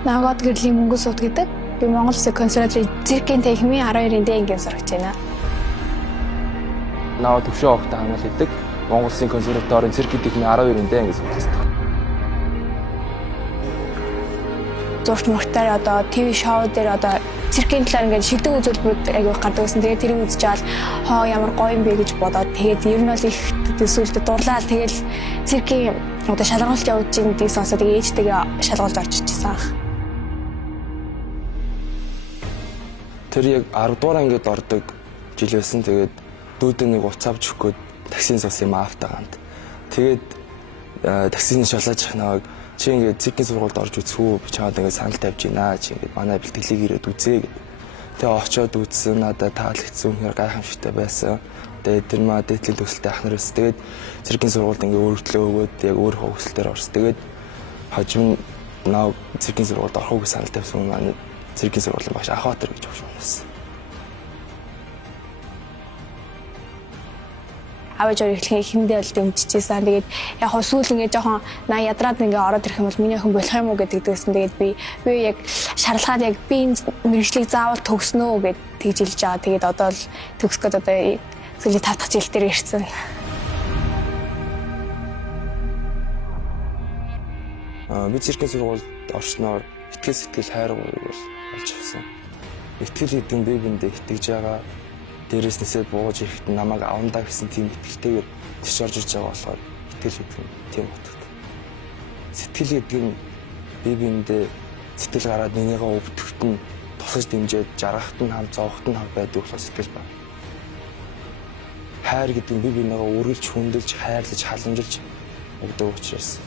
Наагад гэрлийн мөнгө суд гэдэг. Би Монгол Улсын консерваторийн циркийн техникийн 12-ын дэнгийн сурагч байна. Наа төвшөө огт хамгаал хийдэг. Монгол Улсын консерваторийн циркийн техникийн 12-ын дэнгийн сурагч. Зурч мөртөөр одоо ТV шоу дээр одоо циркийн талаар ингээд шидэг үзүүлбэрүүд аягүй гардаг гэсэн. Тэгээд тэрийг үзэж аваад хоо ямар гоё юм бэ гэж бодоод тэгээд ер нь бол их төсөөлтөд дурлаад тэгээд циркийн одоо шалгуулж явж байгаа гэдгийг сонсоод ээжтэйгээ шалгуулж орж ичсэн. Тэр яг 10 дугаар ангид ордог жил байсан. Тэгээд дүүдээ нэг уц авч өгөхөд таксийн суусан юм автагаанд. Тэгээд таксины шалгаж ханаад чи ингээд циркийн сургуульд орж үзэхүү би чамд ингээд санал тавьж байна. Чи ингээд манай бэлтгэлийг ирээд үзээ гэд. Тэгээ очиод үзсэн надад таалагдсан үнээр гайхамшигтай байсан. Тэгээд тэр маа дээдлийн төгсөлтэй ах нар өс. Тэгээд циркийн сургуульд ингээд өөрчлөө өгөөд яг өөрөө хөсөлтөөр орс. Тэгээд хожим наа циркийн сургуульд орох гэж санал тавьсан маань циркийн сургуулийн багш Анхбаатар гэж өгсөн байсан. Аваж өргөлийн ихэндээ бол дэмжижсэн. Тэгээд яг хөө сүүл ингээд жоохон наа ядраад ингээд ороод ирэх юм бол миний охин болох юм уу гэдэг дээсэн. Тэгээд би яг шаардлагаад яг би энэ мэргэжлийг заавал төгснөө гэд тэгж хэлж байгаа. Тэгээд одоо л төгсгöd одоо сүүлийн 5 дахь жил дээр ирсэн. Би циркийн сургуульд орсноор итгэл сэтгэл хайргуйг бол олж авсан. Итгэл гэдэг нь би биндээ итгэж байгаа. Дээрээс нэсээ бууж ирэхэд намайг авандаа гэсэн тийм итгэлтэйгээр тийш орж ирж байгаа болохоор итгэл гэдэг нь тийм утгатай. Сэтгэл гэдэг нь би биндээ сэтгэл гараад нэгнийгээ өвдөхт нь тусаж дэмжиж жаргахт нь хам зовхот нь хам байдаг болохоор сэтгэл байна. Хайр гэдэг нь би бинийгээ үргэлж хүндэлж хайрлаж халамжилж өгдөг учраас